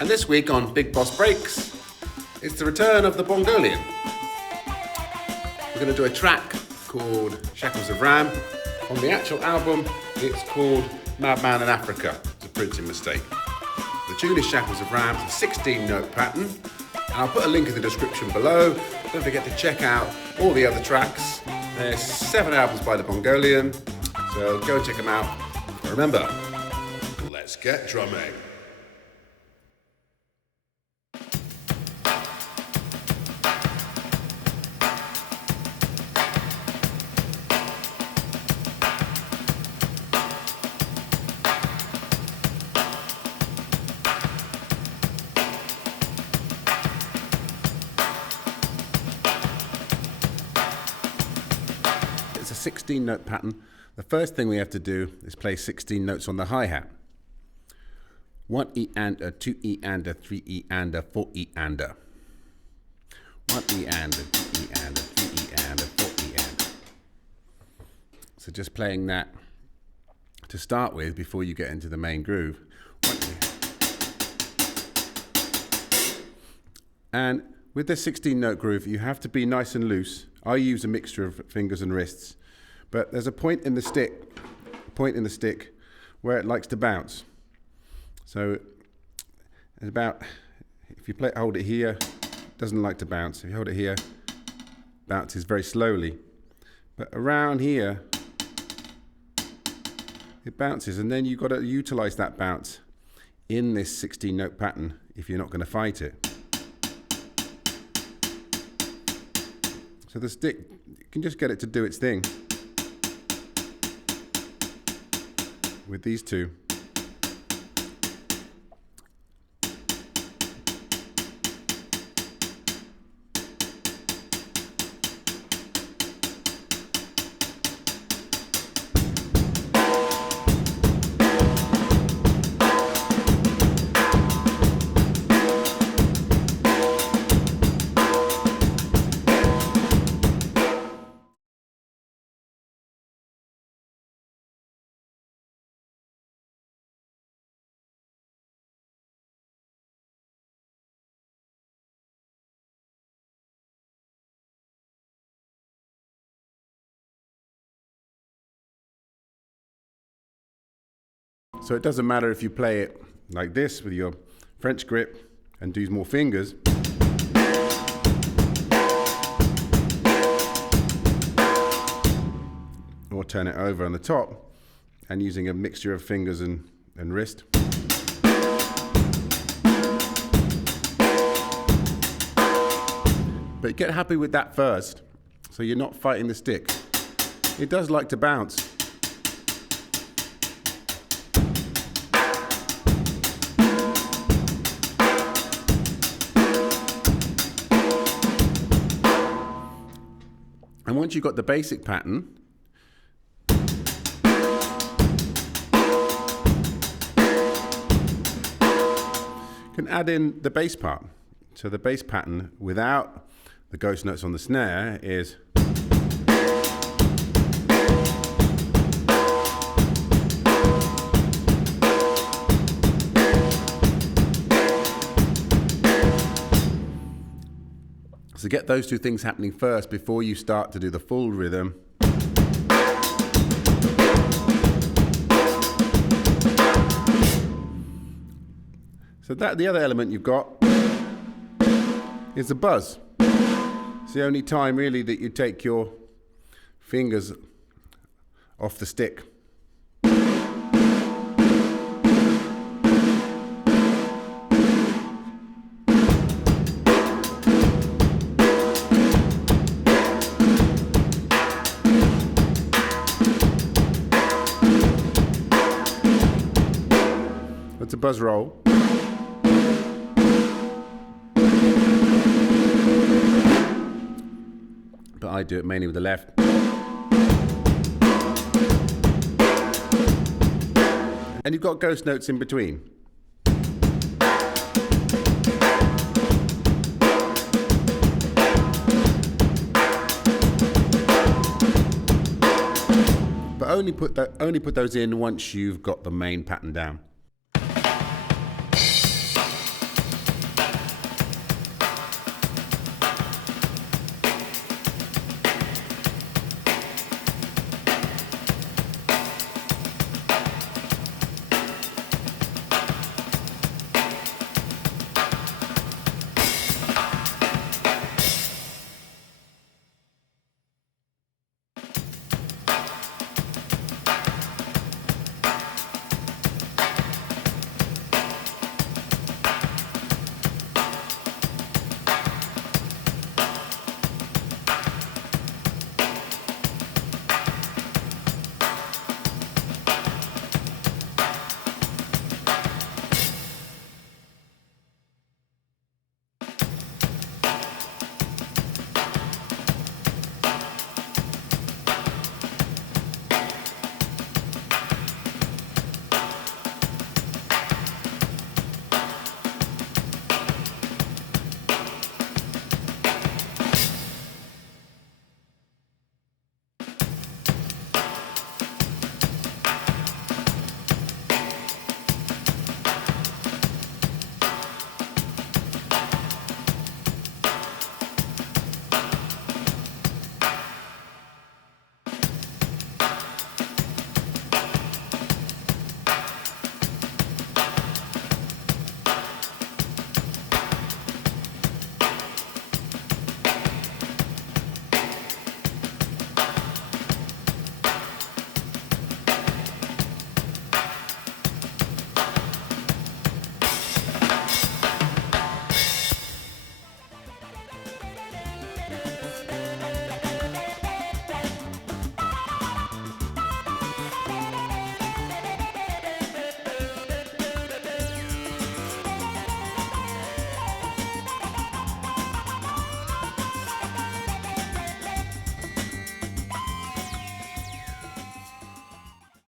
And this week on Big Boss Breaks, it's the return of the Bongolian. We're going to do a track called Shackles of Ramm. On the actual album, it's called Madman in Africa. It's a printing mistake. The tune is Shackles of Ramm, it's a 16-note pattern. And I'll put a link in the description below. Don't forget to check out all the other tracks. There's 7 albums by the Bongolian, so go and check them out. Remember, let's get drumming. It's a 16-note pattern. The first thing we have to do is play 16 notes on the hi-hat. 1 E and a, 2 E and a, 3 E and a, 4 E and a. 1 E and a, 2 E and a, 3 E and a, 4 E and a. So just playing that to start with before you get into the main groove. 1 E. And with this 16-note groove, you have to be nice and loose. I use a mixture of fingers and wrists. But there's a point in the stick where it likes to bounce. So it's about, if you hold it here, it doesn't like to bounce. If you hold it here, it bounces very slowly. But around here, it bounces, and then you've got to utilize that bounce in this 16-note pattern if you're not going to fight it. So the stick, you can just get it to do its thing. With these two. So it doesn't matter if you play it like this with your French grip and do more fingers. Or turn it over on the top and using a mixture of fingers and wrist. But get happy with that first, so you're not fighting the stick. It does like to bounce. And once you've got the basic pattern, you can add in the bass part. So the bass pattern without the ghost notes on the snare is so get those two things happening first before you start to do the full rhythm. So that the other element you've got is the buzz. It's the only time really that you take your fingers off the stick. That's a buzz roll. But I do it mainly with the left. And you've got ghost notes in between. But only put those in once you've got the main pattern down.